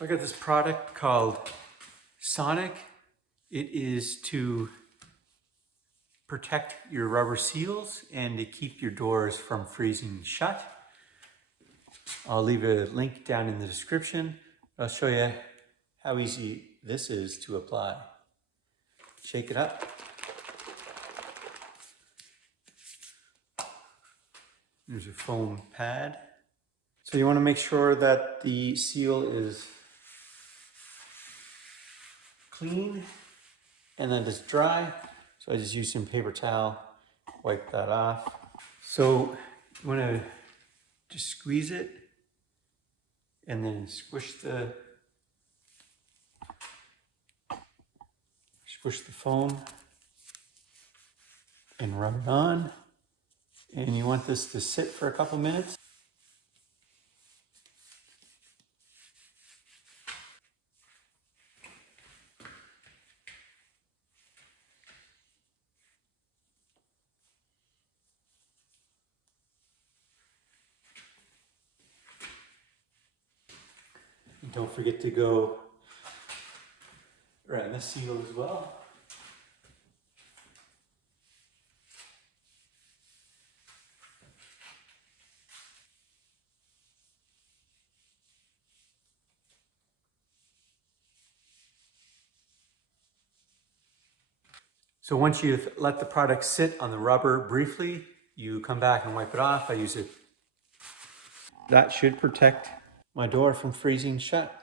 So I got this product called Sonic. It is to protect your rubber seals and to keep your doors from freezing shut. I'll leave a link down in the description. I'll show you how easy this is to apply. Shake it up. There's a foam pad. So you want to make sure that the seal is clean and that it's dry. So I just use some paper towel, wipe that off. So you want to just squeeze it and then squish the foam and rub it on. And you want this to sit for a couple minutes. And don't forget to go around the seal as well. So once you've let the product sit on the rubber briefly, you come back and wipe it off. I use it. That should protect my door from freezing shut.